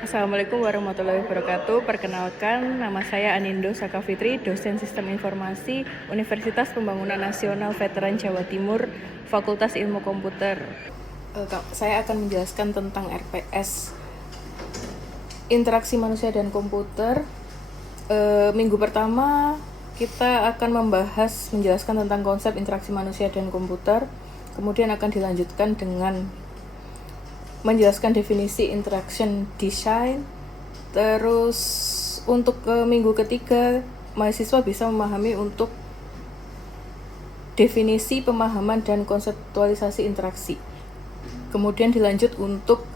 Assalamualaikum warahmatullahi wabarakatuh. Perkenalkan, nama saya Anindo Saka Fitri, dosen Sistem Informasi Universitas Pembangunan Nasional Veteran Jawa Timur, Fakultas Ilmu Komputer. Saya akan menjelaskan tentang RPS, interaksi manusia dan komputer. Minggu pertama kita akan menjelaskan tentang konsep interaksi manusia dan komputer. Kemudian akan dilanjutkan dengan menjelaskan definisi interaction design. Terus untuk minggu ketiga mahasiswa bisa memahami untuk definisi, pemahaman, dan konseptualisasi interaksi. Kemudian dilanjut untuk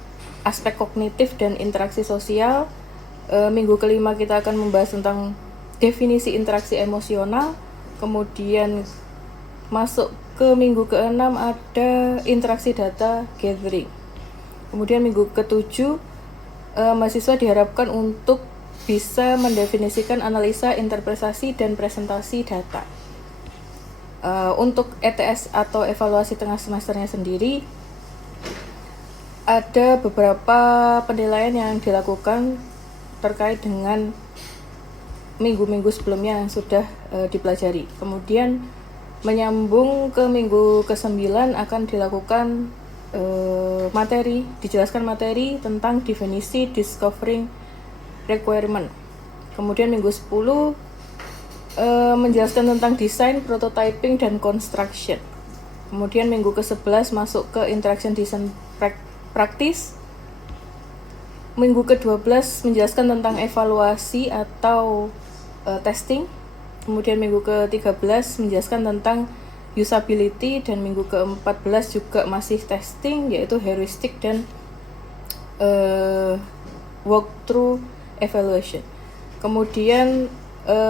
aspek kognitif dan interaksi sosial. Minggu kelima kita akan membahas tentang definisi interaksi emosional. Kemudian masuk ke minggu keenam ada interaksi data gathering. Kemudian minggu ketujuh mahasiswa diharapkan untuk bisa mendefinisikan analisa, interpretasi, dan presentasi data. Untuk ETS atau evaluasi tengah semesternya sendiri, ada beberapa penilaian yang dilakukan terkait dengan minggu-minggu sebelumnya yang sudah dipelajari. Kemudian menyambung ke minggu ke-9 akan dilakukan dijelaskan materi tentang definisi, discovering, requirement. Kemudian minggu 10 menjelaskan tentang desain, prototyping, dan construction. Kemudian minggu ke-11 masuk ke interaction design practice. Minggu ke-12 menjelaskan tentang evaluasi atau testing. Kemudian minggu ke-13 menjelaskan tentang usability, dan minggu ke-14 juga masih testing, yaitu heuristic dan walkthrough evaluation. Kemudian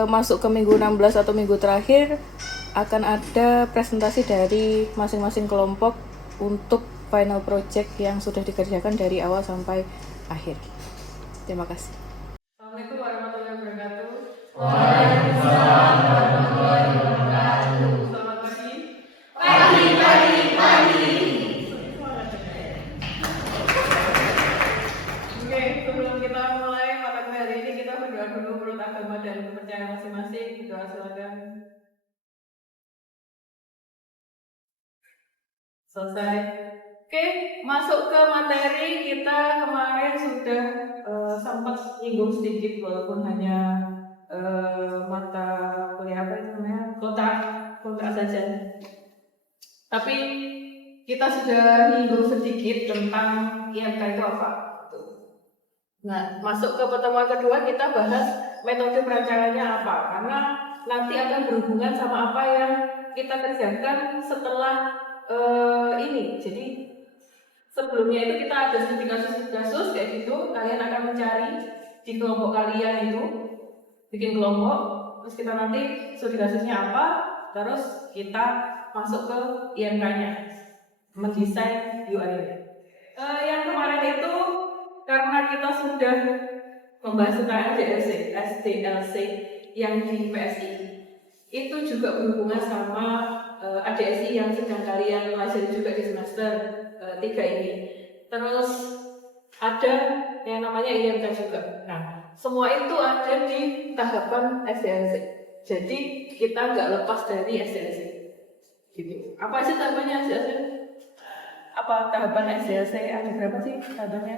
masuk ke minggu 16 atau minggu terakhir akan ada presentasi dari masing-masing kelompok untuk final project yang sudah dikerjakan dari awal sampai akhir. Terima kasih. Assalamualaikum warahmatullahi wabarakatuh. Waalaikumsalam warahmatullahi wabarakatuh. Selamat pagi. Pagi. Oke, sebelum kita mulai mata kuliah hari ini, kita berdoa dulu menurut agama dan kepercayaan masing-masing. Berdoa silakan. Selesai. Oke, masuk ke materi. Kita kemarin sudah sempat nyinggung sedikit, walaupun hanya mata kuliah apa itu namanya, kontrak saja. Tapi kita sudah nyinggung sedikit tentang IMK itu apa. Nah, masuk ke pertemuan kedua kita bahas metode perancangannya apa, karena nanti akan berhubungan sama apa yang kita kerjakan setelah ini. Jadi sebelumnya itu kita ada studi kasus kayak gitu, kalian akan mencari di kelompok kalian itu, bikin kelompok, terus kita nanti studi kasusnya apa, terus kita masuk ke IMK-nya, mendesain UI. Yang kemarin itu karena kita sudah membahas tentang SDLC yang di PSI, itu juga berhubungan sama ADSI yang sedang kalian pelajari juga di semester 3 ini. Terus ada yang namanya IMK juga. Nah, semua itu ada di tahapan SDLC. Jadi kita nggak lepas dari SDLC. Gitu. Apa sih tahapannya SDLC? Apa tahapan SDLC? Ada berapa sih tahapannya?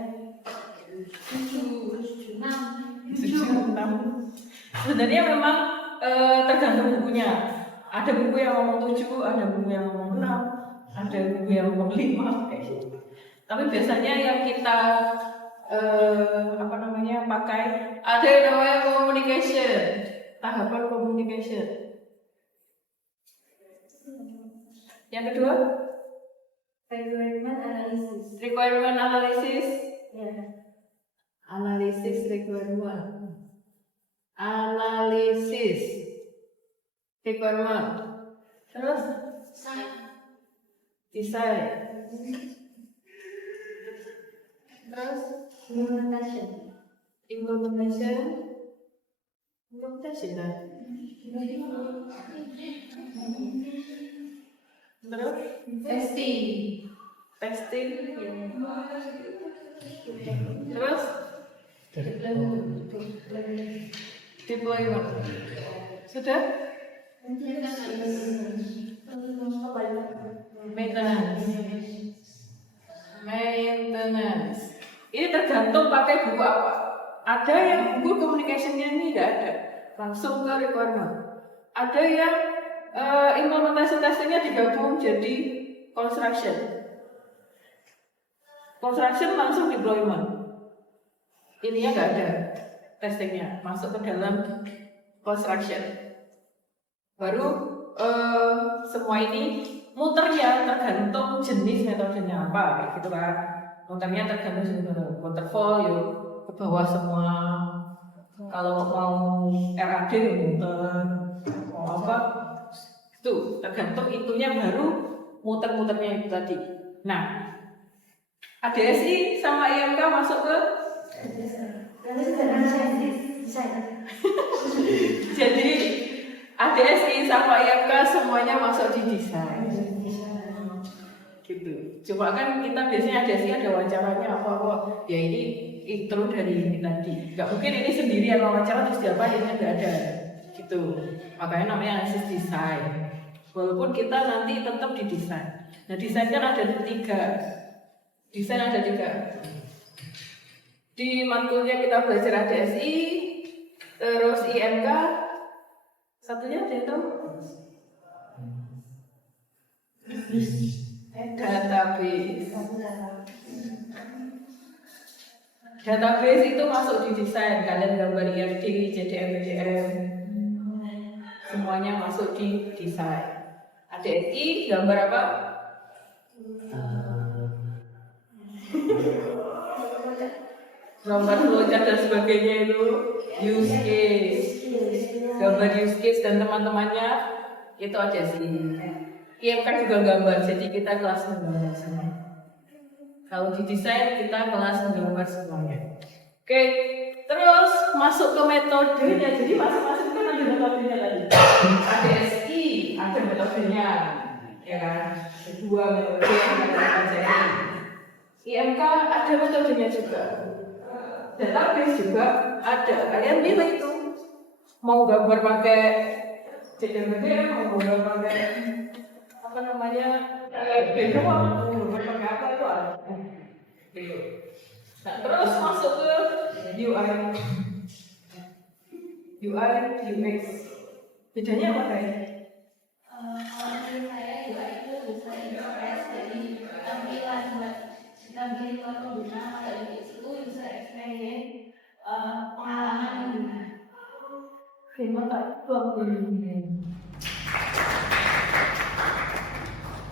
7, 6. Sebenarnya memang tergantung bukunya. Ada buku yang ngomong 7, ada buku yang ngomong 6, ada buku yang ngomong 5 kayak gitu. Tapi biasanya yang kita pakai ada yang namanya communication, tahapan communication. Yang kedua, Requirement analysis. requirement analysis. Ya. Analisis requirement. Analisis requirement. Terus design. Terus Implementation. implementation. Terus Testing. testing. Terus Deployment. Sudah? Maintenance. Ini tergantung pakai buku apa. Ada yang buku communication-nya ini tidak ada, langsung ke requirement. Ada yang implementasi testingnya digabung jadi construction. Construction langsung deployment. Ininya nggak ada testingnya, masuk ke dalam construction. Baru semua ini muternya tergantung jenis metodenya apa, kayak gitu kan. Muternya tergantung jenis metode. Waterfall yuk ke bawah semua. Kalau mau RAD muter, mau apa? Itu tergantung itunya baru muter-muternya itu tadi. Nah, ADSI sama IMK masuk ke jadi ADSI sama IMK semuanya masuk di desain. Gitu. Cuma kan kita biasanya ADSI ada wawancaranya apa-apa. Ya ini intro dari ini tadi. Gak mungkin ini sendiri yang wawancara terus diapainnya nggak ada. Gitu. Makanya namanya analisis desain. Walaupun kita nanti tetap di desain. Nah desain kan ada 3. Desain ada 3. Di matkulnya kita belajar ADSI, terus IMK, satunya ada itu database. Database itu masuk di desain, kalian gambar IRD, JDM, BDM, semuanya masuk di desain. ADSI gambar apa? Gambar flowchart dan sebagainya itu use case, gambar use case dan teman-temannya itu ada sih. IMK juga gambar, jadi kita kelas menggambar semua. Kalau di desain kita kelas menggambar semuanya. Oke, terus masuk ke metodenya. Jadi masing-masing kan ada metodenya tadi. ADSI ada metodenya, ya kan? Kedua metode yang kita pelajari. IMK ada metodenya juga. Database juga ada. Kalian pilih itu. Mau gambar pakai CDMD, mau gambar pakai apa namanya? Beda mau gambar pakai apa itu ada. Nah, terus masuk ke UI. UI, UX. Bedanya apa guys? Kalau menurut saya UI itu bisa diekspres dari tampilan pengguna, kalau UX itu user experience, pengalaman pengguna.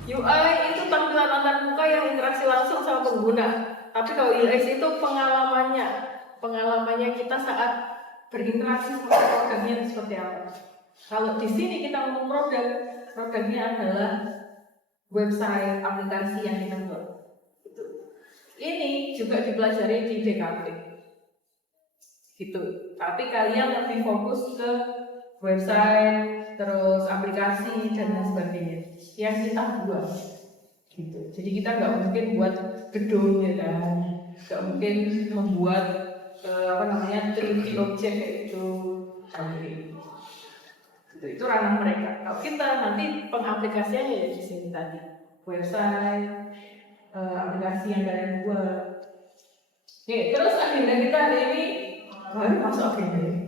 UI itu tampilan antar muka yang interaksi langsung sama pengguna. Tapi kalau UX itu pengalamannya kita saat berinteraksi sama produknya seperti apa. Kalau di sini kita ngomong produknya adalah website, aplikasi yang kita buat. Ini juga dipelajari di DKV. Gitu. Tapi kalian lebih fokus ke website, terus aplikasi dan lain sebagainya yang kita buat. Gitu. Jadi kita nggak mungkin buat gedung ya kan, nggak mungkin membuat 3D object kayak gitu. Itu ranah mereka. Kalau kita nanti pengaplikasiannya ya di sini tadi, website, aplikasi yang kalian buat. Oke, terus agenda kita hari ini baru masuk agenda ini.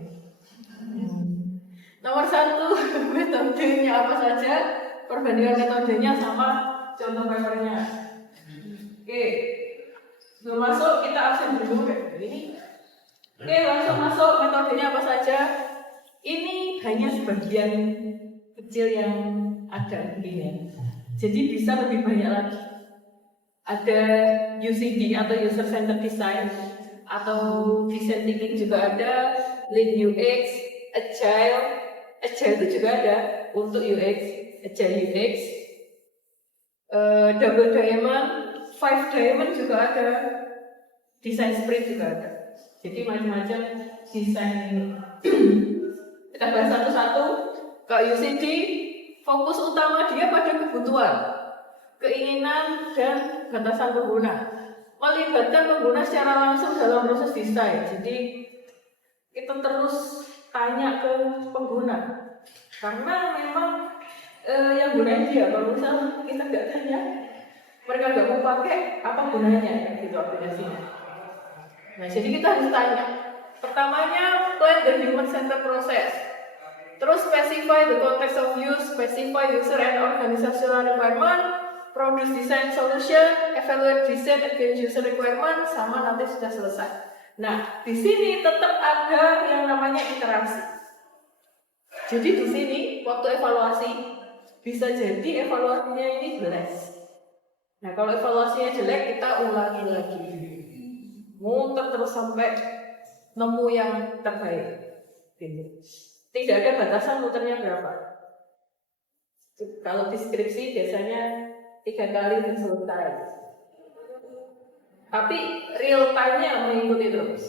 Nomor 1, metodenya apa saja, perbandingan metodenya sama contoh papernya. Oke, sebelum masuk kita absen dulu kayak ini. Oke, langsung masuk metodenya apa saja. Ini hanya sebagian kecil yang ada ini. Jadi bisa lebih banyak lagi. Ada UCD atau User Centered Design atau Design Thinking juga ada, Lean UX, Agile itu juga ada untuk UX, Agile UX, Double Diamond, 5 Diamond juga ada, Design Sprint juga ada. Jadi macam-macam desain. Kita bahas satu-satu. Kalau UCD, fokus utama dia pada kebutuhan, keinginan dan batasan pengguna. melibatkan pengguna secara langsung dalam proses desain. Jadi kita terus tanya ke pengguna, karena memang yang gunain dia. Kalau misal kita nggak tanya, mereka nggak mau pakai, apa gunanya gitu aplikasinya. Nah, jadi kita harus tanya. Pertamanya, plan the human center process. Terus specify the context of use, specify user and organizational requirement, produce design solution, evaluate design against user requirement, sama nanti sudah selesai. Nah, di sini tetap ada yang namanya interaksi. Jadi di sini waktu evaluasi bisa jadi evaluasinya ini jelek. Nah, kalau evaluasinya jelek kita ulangi lagi, muter terus sampai nemu yang terbaik. Tidak ada batasan muternya berapa. Kalau di skripsi biasanya 3 kali dan selesai. Tapi real time-nya mengikuti terus.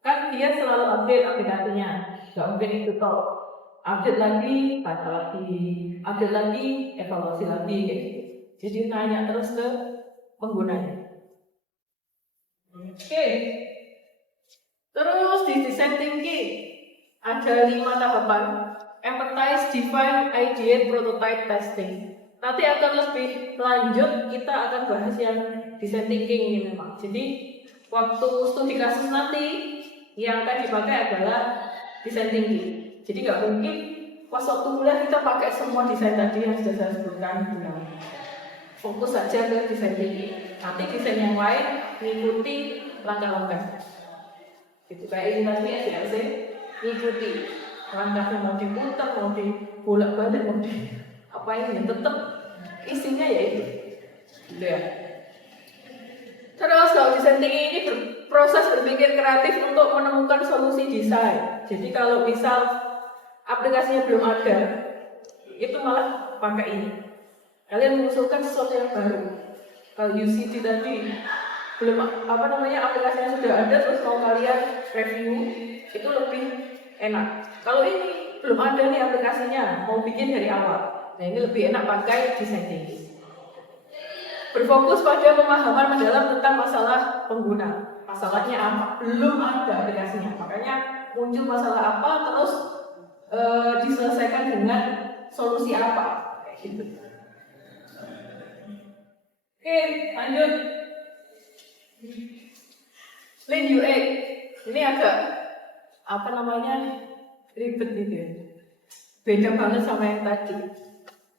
Kan dia selalu update aplikasinya. Gak mungkin itu toh. Update lagi, baca lagi, update lagi, evaluasi lagi kayak gitu. Jadi nanya terus ke penggunanya. Oke. Terus di design thinking ada 5 tahapan. Empathize, define, ideate, prototype, testing. Nanti akan lebih lanjut kita akan bahas yang design thinking ini memang. Jadi waktu studi kasus nanti yang akan dipakai adalah design thinking. Jadi nggak mungkin pas waktu kuliah kita pakai semua desain tadi yang sudah saya sebutkan. Fokus saja ke design thinking. Nanti desain yang lain mengikuti langkah-langkah. Gitu kayak ini tadi SDLC mengikuti langkahnya, mau diputar, mau dibolak-balik, mau di apa ini tetap isinya ya itu. Gitu ya. Terus kalau design thinking ini proses berpikir kreatif untuk menemukan solusi desain. Jadi kalau misal aplikasinya belum ada, itu malah pakai ini. Kalian mengusulkan sesuatu yang baru. Kalau UCT tadi belum aplikasinya sudah ada, terus mau kalian review, itu lebih enak. Kalau ini belum ada nih aplikasinya, mau bikin dari awal. Nah ini lebih enak pakai design thinking. Berfokus pada pemahaman mendalam tentang masalah pengguna. Masalahnya apa? Belum ada aplikasinya. Makanya muncul masalah apa, terus diselesaikan dengan solusi apa. Kayak gitu. Oke, lanjut. Lean UX. Ini agak ribet gitu ya. Beda banget sama yang tadi.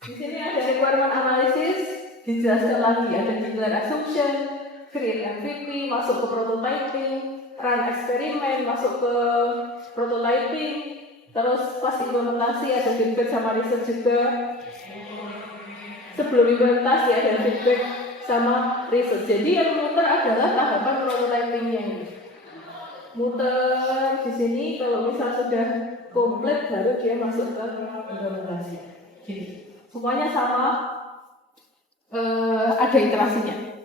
Di sini ada requirement analysis, dijelaskan lagi ada declare assumption, create MVP, masuk ke prototyping, run eksperimen, masuk ke prototyping, terus pas implementasi ada feedback sama research juga. Sebelum implementasi ada feedback sama riset. Jadi yang muter adalah tahapan prototypingnya ini. Muter di sini kalau misal sudah komplit baru dia masuk ke implementasi. Jadi semuanya sama, ada iterasinya.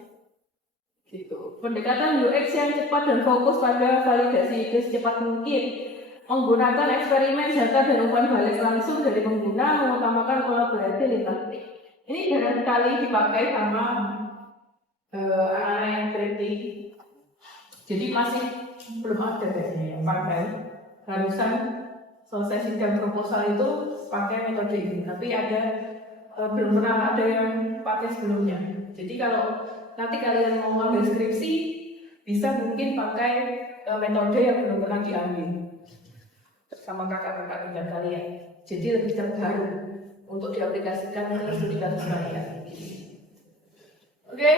Gitu. Pendekatan UX yang cepat dan fokus pada validasi ide secepat mungkin. Menggunakan eksperimen data dan umpan balik langsung dari pengguna, mengutamakan kolaborasi lintas tim. Ini jarang sekali dipakai sama anak-anak yang training, jadi masih belum ada yang pakai. Harusan selesai sidang proposal itu pakai metode ini, tapi belum pernah ada yang pakai sebelumnya. Jadi kalau nanti kalian mau ngambil skripsi, bisa mungkin pakai metode yang belum pernah diambil sama kakak-kakak tingkat kalian. Jadi lebih terbaru untuk diaplikasikan ke studi kasus kalian. Oke.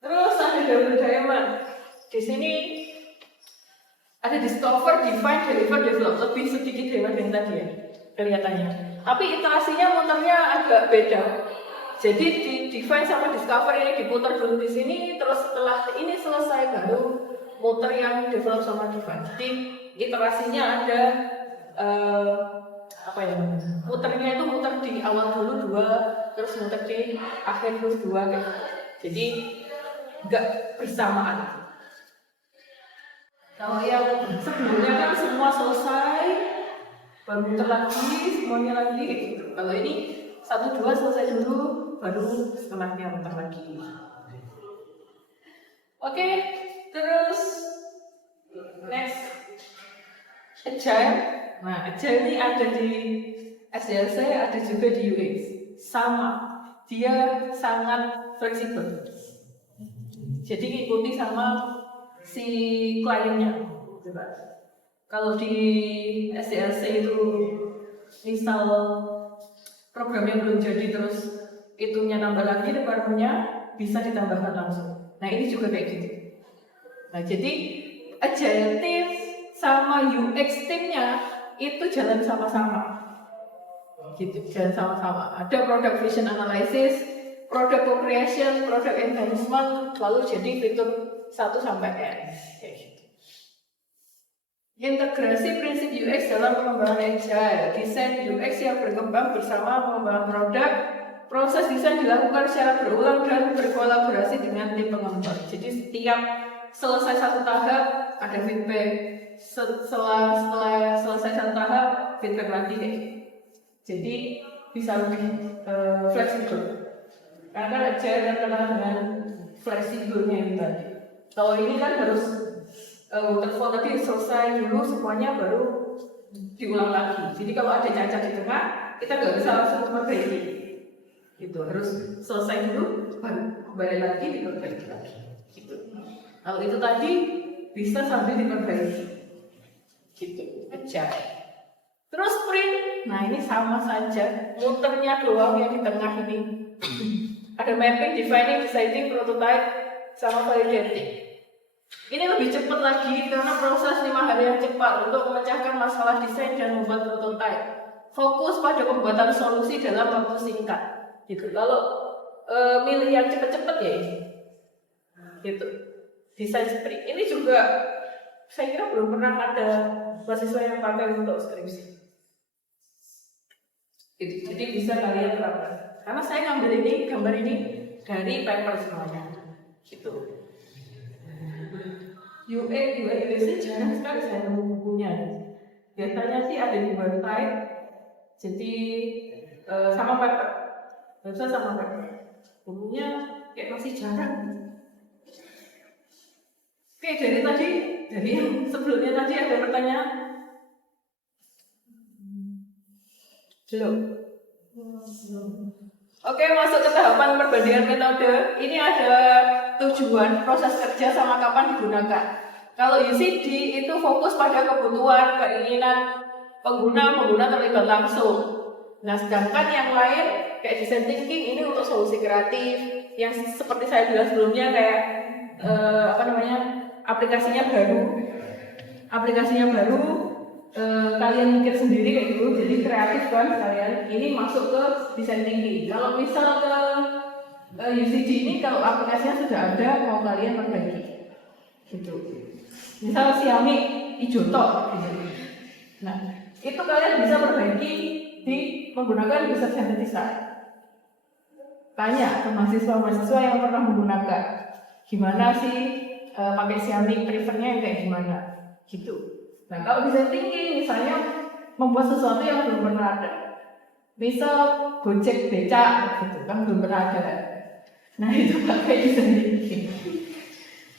Terus ada double diamond. Di sini ada discover, define, deliver, develop. Lebih sedikit hemat yang tadi ya kelihatannya. Tapi iterasinya muternya agak beda. Jadi di define sama discover ini diputar dulu di sini, terus setelah ini selesai baru muter yang develop sama define. Jadi iterasinya ada muternya itu muter di awal dulu 2, terus muter di akhir dulu 2 gitu. Jadi enggak bersamaan. Kalau yang sebelumnya kan semua selesai, baru muter lagi, semuanya lagi gitu. Kalau ini 1, 2 selesai dulu, baru setelahnya bentar lagi. Oke, terus next agile. Nah, agile ini ada di SDLC, ada juga di UX. Sama, dia sangat fleksibel. Jadi ngikuti sama si kliennya. Coba. Kalau di SDLC itu misal programnya belum jadi terus itunya nambah lagi departemennya bisa ditambahkan langsung. Nah ini juga kayak gitu. Nah jadi agile team sama UX teamnya itu jalan sama-sama. Gitu, jalan sama-sama. Ada product vision analysis, product co-creation, product enhancement, lalu jadi fitur 1 sampai N. Kayak gitu. Integrasi prinsip UX dalam pengembangan agile, desain UX yang berkembang bersama pengembangan produk, proses desain dilakukan secara berulang dan berkolaborasi dengan tim pengembang. Jadi setiap selesai satu tahap ada feedback, setelah selesai satu tahap feedback lagi kayak gitu. Jadi bisa lebih fleksibel. Karena agile terkenal dengan fleksibelnya itu tadi. Kalau ini kan harus waterfall tadi selesai dulu semuanya baru diulang lagi. Jadi kalau ada cacat di tengah kita nggak bisa langsung memperbaiki. Itu harus selesai dulu baru kembali lagi diperbaiki lagi. Gitu. Kalau itu tadi bisa sambil diperbaiki. Gitu. Agile. Terus sprint, nah ini sama saja, muternya doang yang di tengah ini. Ada mapping, defining, deciding, prototype, sama validating. Ini lebih cepat lagi karena proses 5 hari yang cepat untuk memecahkan masalah desain dan membuat prototype. Fokus pada pembuatan solusi dalam waktu singkat. Gitu. Kalau milih yang cepat-cepat ya ini. Gitu. Desain sprint. Ini juga saya kira belum pernah ada mahasiswa yang pakai untuk skripsi. Gitu. Jadi bisa kalian terapkan. Karena saya ngambil ini, gambar ini dari paper semuanya. Gitu. UX ini jarang sekali saya nemu bukunya. Biasanya sih ada di website. Jadi sama paper. Website sama paper. Bukunya kayak masih jarang. Oke, dari yang sebelumnya tadi ada pertanyaan? Belum. Oke, masuk ke tahapan perbandingan metode. Ini ada tujuan, proses kerja sama kapan digunakan. Kalau UCD itu fokus pada kebutuhan, keinginan pengguna terlibat langsung. Nah, sedangkan yang lain kayak design thinking ini untuk solusi kreatif. Yang seperti saya bilang sebelumnya kayak aplikasinya baru. Kalian mikir sendiri kayak gitu, jadi kreatif kan kalian. Ini masuk ke design thinking. Kalau misal ke UCD ini kalau aplikasinya sudah ada mau kalian perbaiki, gitu. Misal Xiaomi Ijoto, gitu. Nah itu kalian bisa perbaiki di menggunakan user centered design. Tanya ke mahasiswa yang pernah menggunakan, gimana sih pakai Xiaomi, prefernya yang kayak gimana, gitu. Nah, kalau design thinking misalnya membuat sesuatu yang belum pernah ada. Misal Gojek becak gitu kan belum pernah ada. Nah, itu pakai design thinking.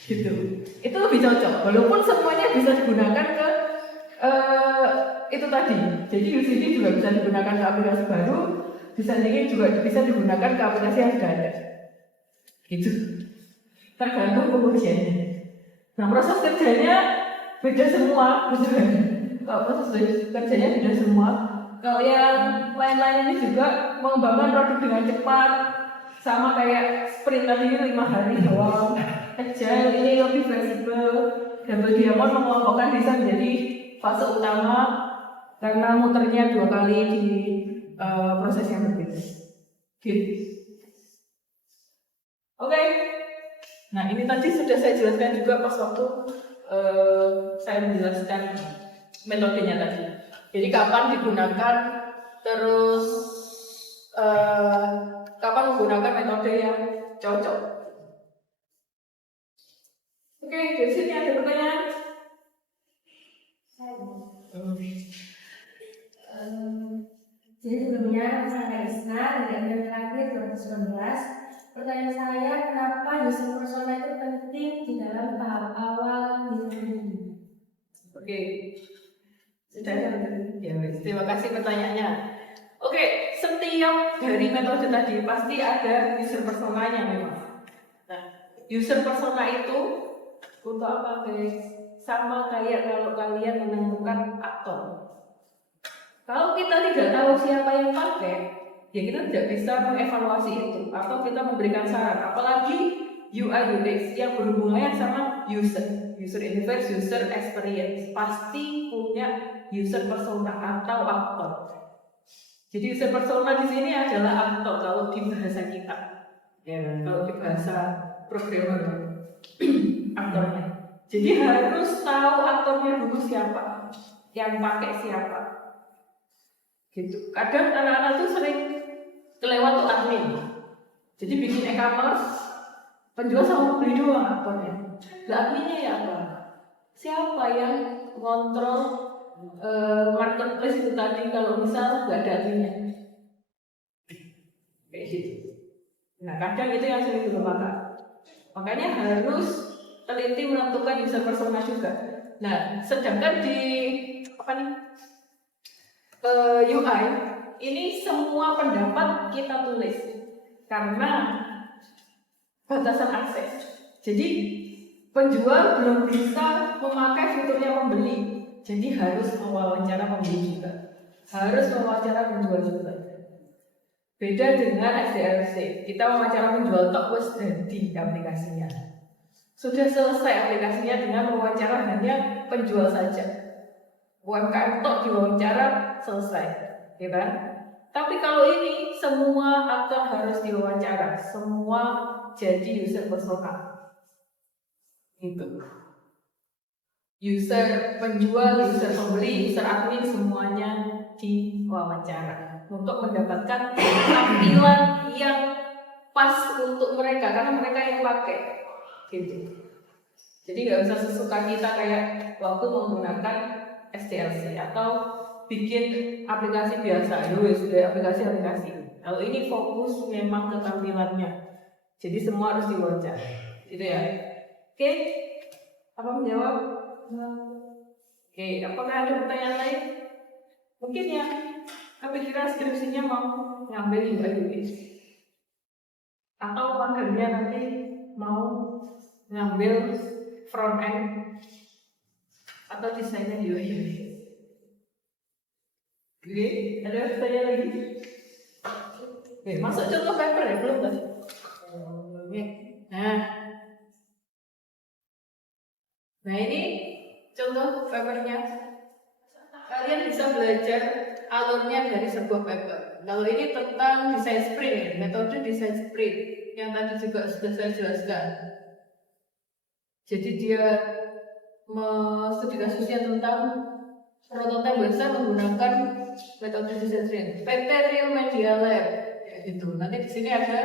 Gitu. Itu lebih cocok walaupun semuanya bisa digunakan ke itu tadi. Jadi UCD juga bisa digunakan ke aplikasi baru, design thinking juga bisa digunakan ke aplikasi yang sudah ada. Gitu. Tergantung pengujiannya. Nah, proses kerjanya beda semua, kalau proses kerjanya beda semua. Kalau yang lain-lain ini juga mengembangkan produk dengan cepat, sama kayak sprint tadi 5 hari doang. Agile ini lebih fleksibel. Double Diamond mengelompokkan desain menjadi fase utama karena muternya 2 kali di proses yang berbeda. Gitu. Oke. Nah ini tadi sudah saya jelaskan juga pas waktu saya menjelaskan metodenya tadi. Jadi kapan digunakan, terus kapan menggunakan metode yang cocok. Oke, dari sini ada pertanyaan? Jadi sebelumnya saya Rizna dari Angkatan Terakhir 2019. Pertanyaan saya, kenapa user persona itu penting di dalam tahap awal desain ini? Oke, sudah ya, wes. Terima kasih pertanyaannya. Oke, setiap dari metode tadi pasti ada user personanya memang. Nah, user persona itu untuk apa guys? Sama kayak kalau kalian menemukan aktor. Kalau kita tidak tahu siapa yang pakai, ya kita tidak bisa mengevaluasi itu atau kita memberikan saran. Apalagi UI UX yang berhubungannya sama user interface, user experience, pasti punya user persona atau aktor. Jadi user persona di sini adalah aktor kalau di bahasa kita, ya kalau di bahasa programmer aktornya. Jadi harus tahu aktornya dulu siapa, yang pakai siapa. Gitu. Kadang anak-anak tuh sering kelewat tuh admin. Jadi bikin e-commerce, penjual sama pembeli doang aktornya. Lah adminnya ya apa? Siapa yang kontrol marketplace itu tadi kalau misal nggak ada adminnya? Kayak gitu. Nah kadang itu yang sering dilupakan. Makanya harus teliti menentukan user persona juga. Nah sedangkan di apa nih? UI ini semua pendapat kita tulis karena batasan akses. Jadi penjual belum bisa memakai fiturnya pembeli, jadi harus mewawancara pembeli juga, harus mewawancara penjual juga. Beda dengan SDLC, kita mewawancara penjual tok wes jadi aplikasinya. Sudah selesai aplikasinya dengan mewawancara hanya penjual saja. UMKM tok diwawancara selesai, ya kan? Tapi kalau ini semua aktor harus diwawancara, semua jadi user persona. Gitu. User penjual, user pembeli, user admin semuanya diwawancara untuk mendapatkan tampilan yang pas untuk mereka karena mereka yang pakai. Gitu. Jadi nggak bisa sesuka kita kayak waktu menggunakan SDLC atau bikin aplikasi biasa, aplikasi. Kalau ini fokus memang ke tampilannya, jadi semua harus diwawancara, gitu ya. Oke, apa menjawab? Oke, apakah ada pertanyaan lain? Mungkin ya, kepikiran skripsinya mau ngambil UI UX atau magernya nanti mau ngambil front end atau desainnya UI UX. Oke, ada pertanyaan lagi? Oke, masuk contoh paper ya, belum tadi? Oke, nah ini contoh papernya. Kalian bisa belajar alurnya dari sebuah paper. Kalau ini tentang desain sprint, metode desain sprint yang tadi juga sudah saya jelaskan. Jadi dia studi kasusnya tentang prototipe website menggunakan metode desain sprint. PT Real Media Lab, ya gitu. Nanti di sini ada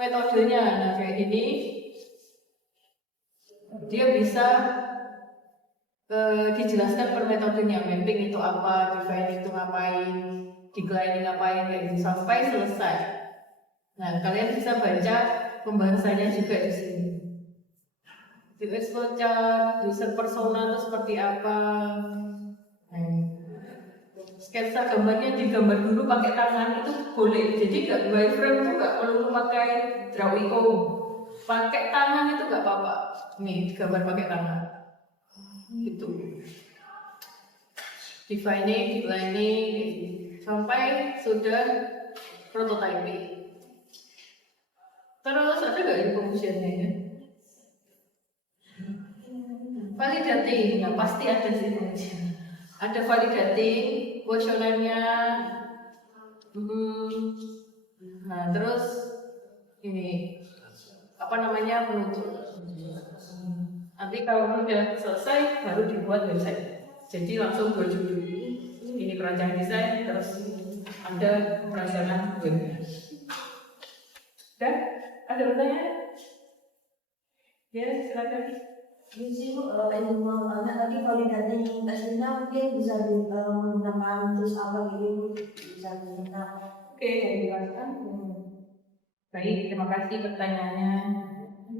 metodenya. Nah kayak ini, dia bisa dijelaskan per metodenya. Mapping itu apa, define itu ngapain, decline ngapain, kayak gitu sampai selesai. Nah kalian bisa baca pembahasannya juga di sini. UX flowchart, user persona itu seperti apa. Sketsa gambarnya digambar dulu pakai tangan itu boleh. Jadi nggak wireframe itu nggak perlu pakai Drawico. Pakai tangan itu nggak apa-apa. Nih digambar pakai tangan. Gitu. Defining, sampai sudah prototyping. Terus ada nggak informationnya ya? Validating, nah pasti ada sih pengujian. Ada validating, kuesionernya. Nah terus ini apa namanya penutup. Nanti kalau sudah selesai baru dibuat website. Jadi langsung berjudul dulu. Ini perancangan desain, terus ada perancangan webnya. Dan ada pertanyaan? Ya silakan. Di sini tadi validating tesnya mungkin bisa menggunakan terus apa gitu bisa menggunakan Oke, saya jelaskan. Baik, terima kasih pertanyaannya.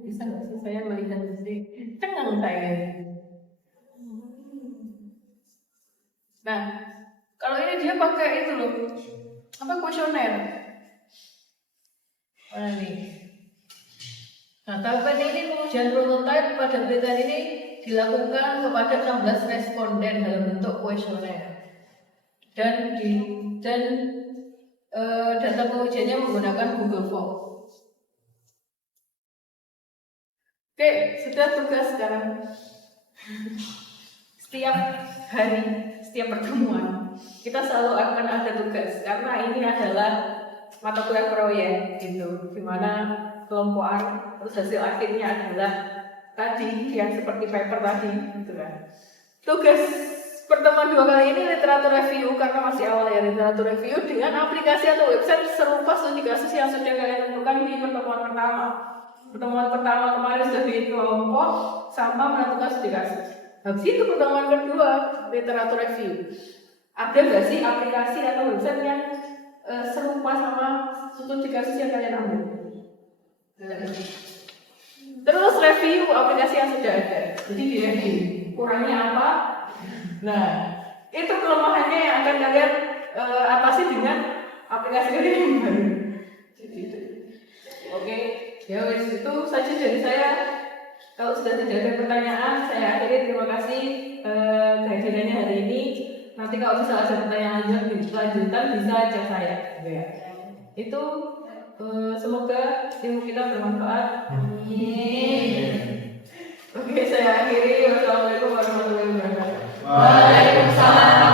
Bisa nggak sih saya melihat sih? Cengang saya. Nah, kalau ini dia pakai itu loh, apa kuesioner? Mana nih? Nah, tahapan ini pengujian prototipe pada penelitian ini dilakukan kepada 16 responden dalam bentuk kuesioner dan data pengujiannya menggunakan Google Form. Oke, sudah tugas sekarang. Setiap hari, setiap pertemuan, kita selalu akan ada tugas karena ini adalah mata kuliah proyek gitu, dimana kelompokan terus hasil akhirnya adalah tadi yang seperti paper tadi gitu kan. Tugas pertemuan 2 kali ini literatur review karena masih awal ya, literatur review dengan aplikasi atau website serupa studi kasus yang sudah kalian tentukan di pertemuan pertama. Pertemuan pertama kemarin sudah di kelompok sama menentukan studi kasus. Habis itu pertemuan kedua literatur review. Ada nggak sih aplikasi atau website yang serupa sama studi kasus yang kalian ambil? Terus review aplikasi yang sudah ada. Jadi di review kurangnya apa? Nah, itu kelemahannya yang akan kalian atasi dengan aplikasi yang baru. Jadi itu. Oke, ya wes itu saja dari saya. Kalau sudah tidak ada pertanyaan, saya akhiri. Terima kasih kehadirannya hari ini. Nanti kalau bisa ada pertanyaan lanjutan bisa cek saya. Ya. Itu semoga ilmu kita bermanfaat. Amin. Oke, saya akhiri. Wassalamualaikum warahmatullahi wabarakatuh. Waalaikumsalam.